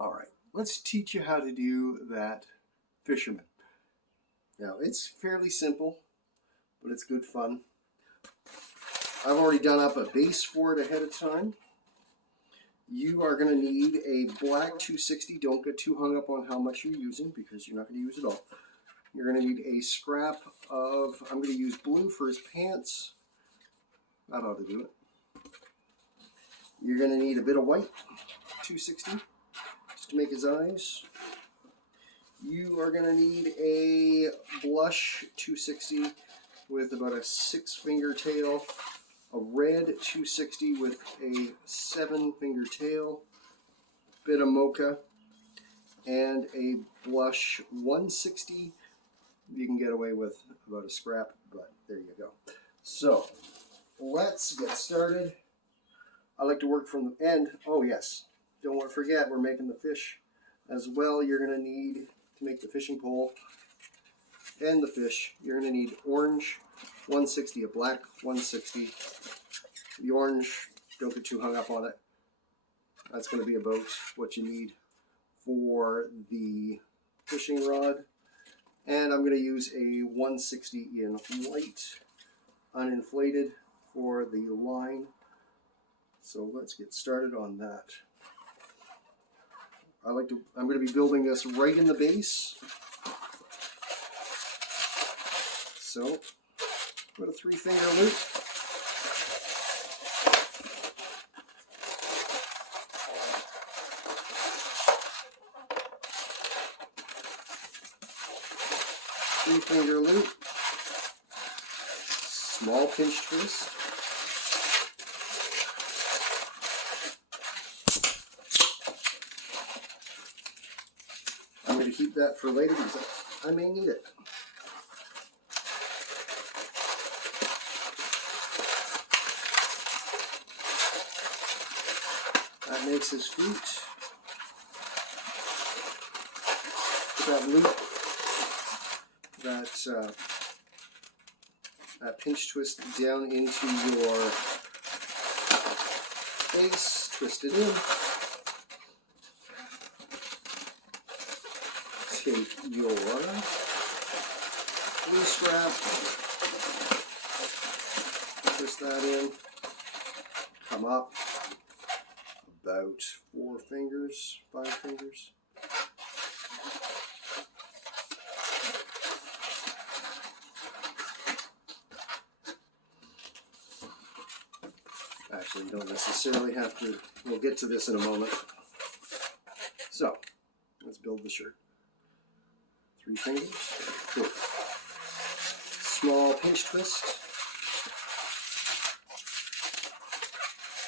All right, let's teach you how to do that Fisherman. Now, it's fairly simple, but it's good fun. I've already done up a base for it ahead of time. You are going to need a black 260. Don't get too hung up on how much you're using because you're not going to use it all. You're going to need a scrap of, I'm going to use blue for his pants. That ought to do it. You're going to need a bit of white 260 just to make his eyes. You are going to need a blush 260 with about a 6-finger tail, a red 260 with a 7-finger tail, bit of mocha, and a blush 160. You can get away with about a scrap, but there you go. So let's get started. I like to work from the end. Oh yes, don't forget we're making the fish as well. You're going to need, to make the fishing pole and the fish, you're going to need orange 160, a black 160. The orange, don't get too hung up on it. That's going to be about what you need for the fishing rod. And I'm going to use a 160 in white, uninflated, for the line. So let's get started on that. I'm going to be building this right in the base. So put a 3-finger loop. Three-finger loop. Small pinch twist. I'm going to keep that for later because I may need it. That makes his feet. Put that loop, that pinch twist down into your face, twist it in. Take your blue strap, twist that in, come up about 4 fingers, 5 fingers. Actually, you don't necessarily have to, we'll get to this in a moment. So, let's build the shirt. 3 fingers, cool. Small pinch twist,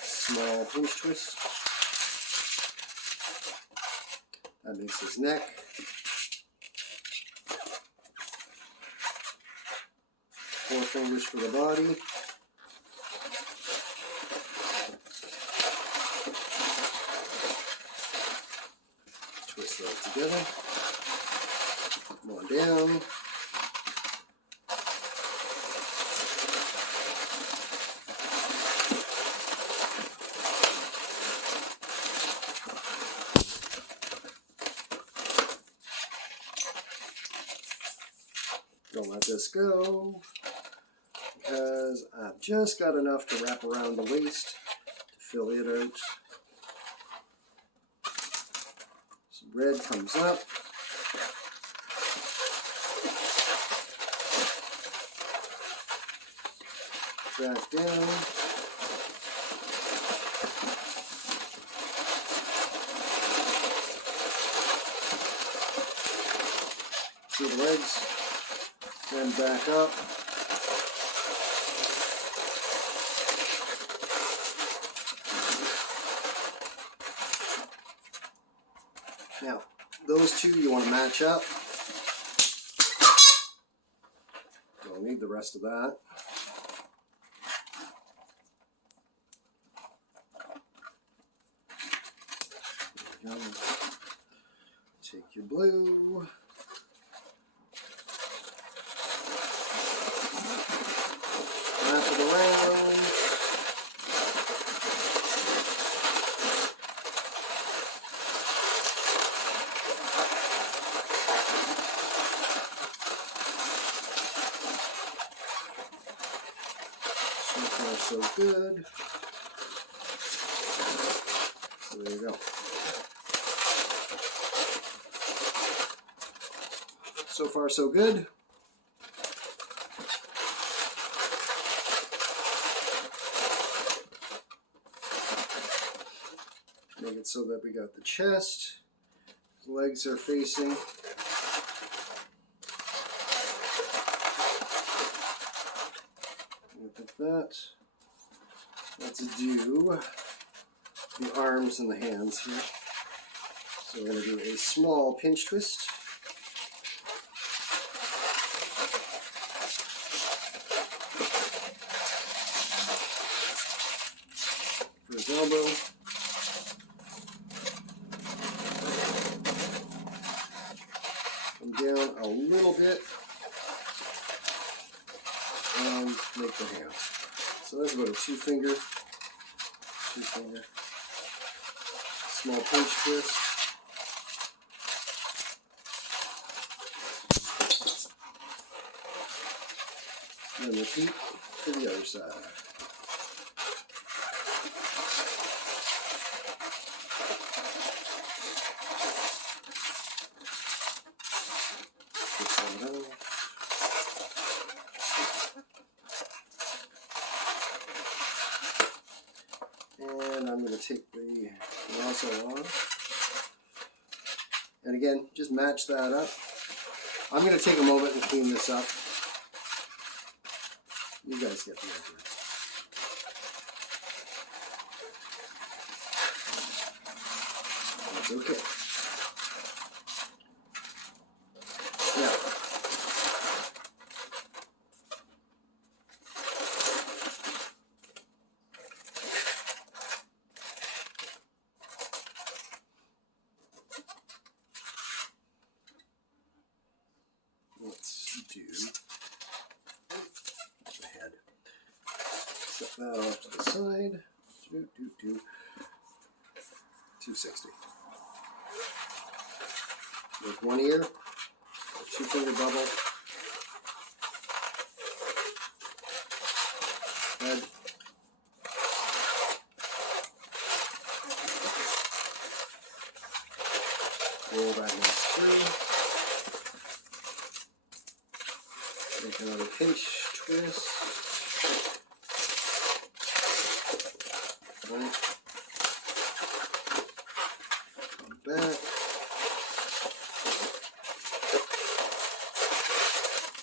small pinch twist. That makes his neck. Four fingers for the body. Twist those together. Come on down. Don't let this go because I've just got enough to wrap around the waist to fill it out. Some red comes up. That down. See the legs, then back up. Now, those two you want to match up. Don't need the rest of that. Take your blue, wrap it around, so good. So there you go. So far, so good. Make it so that we got the chest, the legs are facing. Look at that. Let's do the arms and the hands here. So we're going to do a small pinch twist. For his elbow. Come down a little bit and make the hand. So that's about a two finger, small pinch twist. And repeat to the other side. And I'm going to take the nozzle off. And again, just match that up. I'm going to take a moment and clean this up. You guys get the idea. That's okay. Now, let's do the head. Set that off to the side. 260. Make one ear, two finger bubble, head, roll that next through, make another pinch twist, right, come back.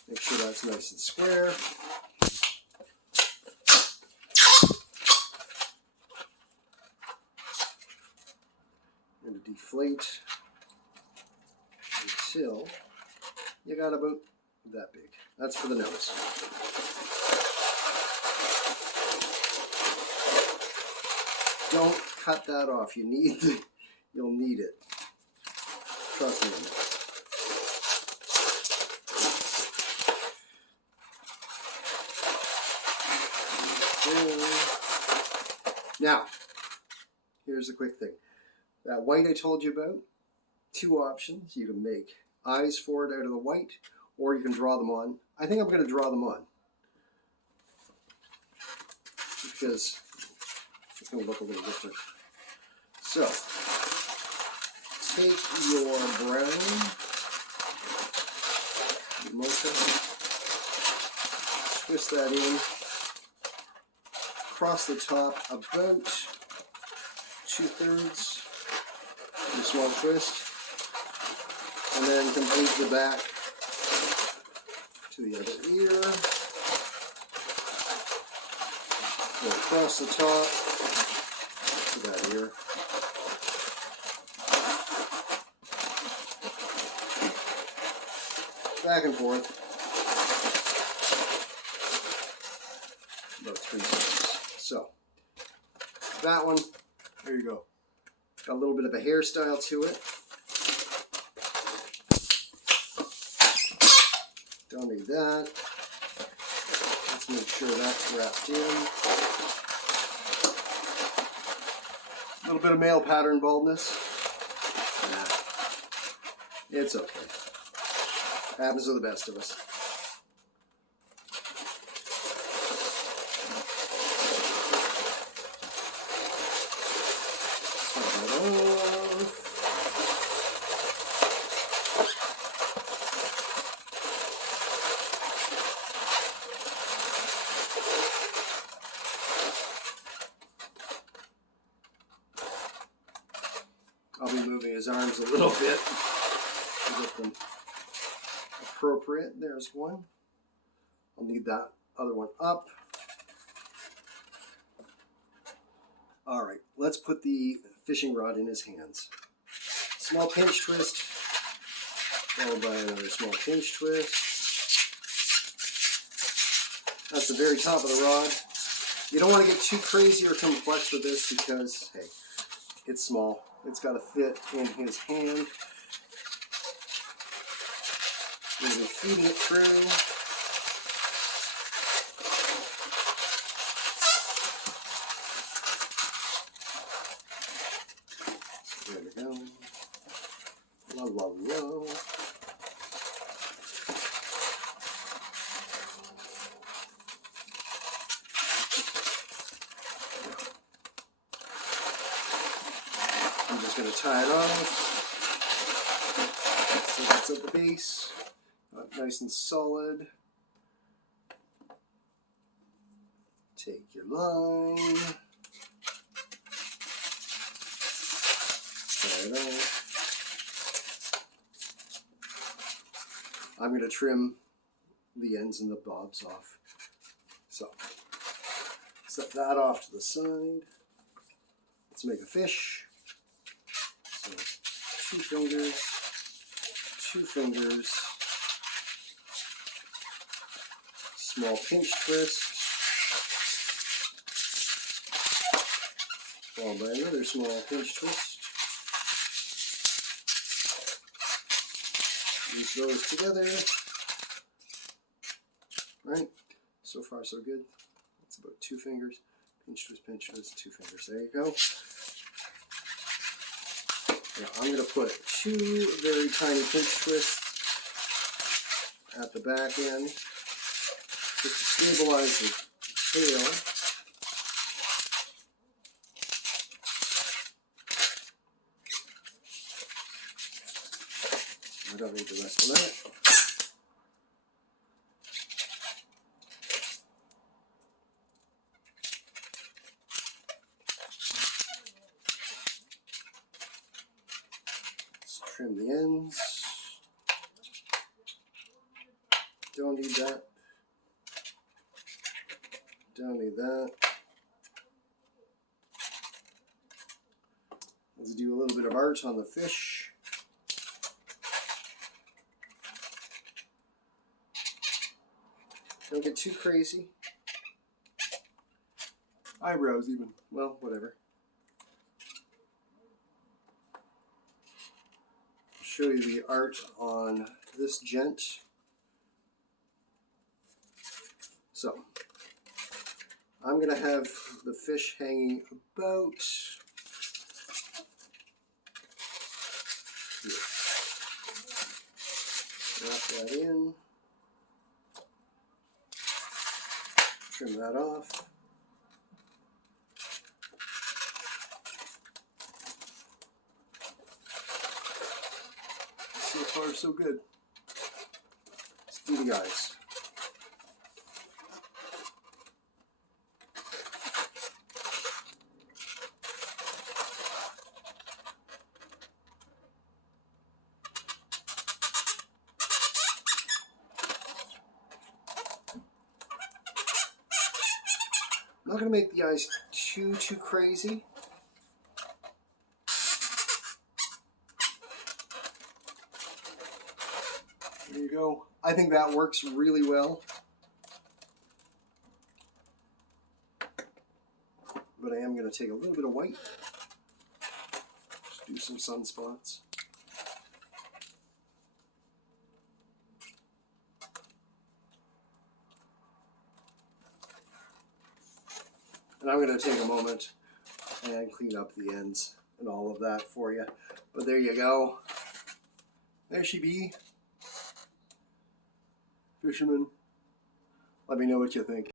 Make sure that's nice and square. And to deflate until you got about that big. That's for the nose. Don't cut that off. You'll need it. Trust me. Now, here's a quick thing. That white I told you about, two options. You can make eyes for it out of the white, or you can draw them on. I think I'm going to draw them on, because it's going to look a little different. So, take your brown mocha, twist that in, across the top about 2/3, do a small twist, and then complete the back to the other ear, go across the top to that ear, back and forth, about 3 times. So, that one, there you go. Got a little bit of a hairstyle to it. Don't need that. Let's make sure that's wrapped in. A little bit of male pattern baldness. Nah, it's okay. Happens to the best of us. arms a little bit to get them appropriate. There's one. I'll need that other one up. All right, let's put the fishing rod in his hands. Small pinch twist, followed by another small pinch twist. That's the very top of the rod. You don't want to get too crazy or complex with this because, hey, it's small. It's got to fit in his hand. We're going to be feeding it through. There we go. La la la. I'm just going to tie it off. So that's at the base. Nice and solid. Take your line. Tie it off. I'm going to trim the ends and the bobs off. So, set that off to the side. Let's make a fish. So, 2 fingers, 2 fingers, small pinch twist, followed by another small pinch twist. Use those together. Right, so far so good. That's about 2 fingers. Pinch twist, 2 fingers. There you go. Now I'm going to put 2 very tiny pinch twists at the back end just to stabilize the tail. I don't need the rest of that. Let's trim the ends. Don't need that. Don't need that. Let's do a little bit of art on the fish. Don't get too crazy. Eyebrows even. Well, whatever. I'll show you the art on this gent. So, I'm going to have the fish hanging about here. Wrap that in. Trim that off. So far, so good. Let's do the eyes. I'm not going to make the eyes too crazy. There you go. I think that works really well. But I am going to take a little bit of white. Just do some sunspots. And I'm going to take a moment and clean up the ends and all of that for you. But there you go. There she be. Fisherman. Let me know what you think.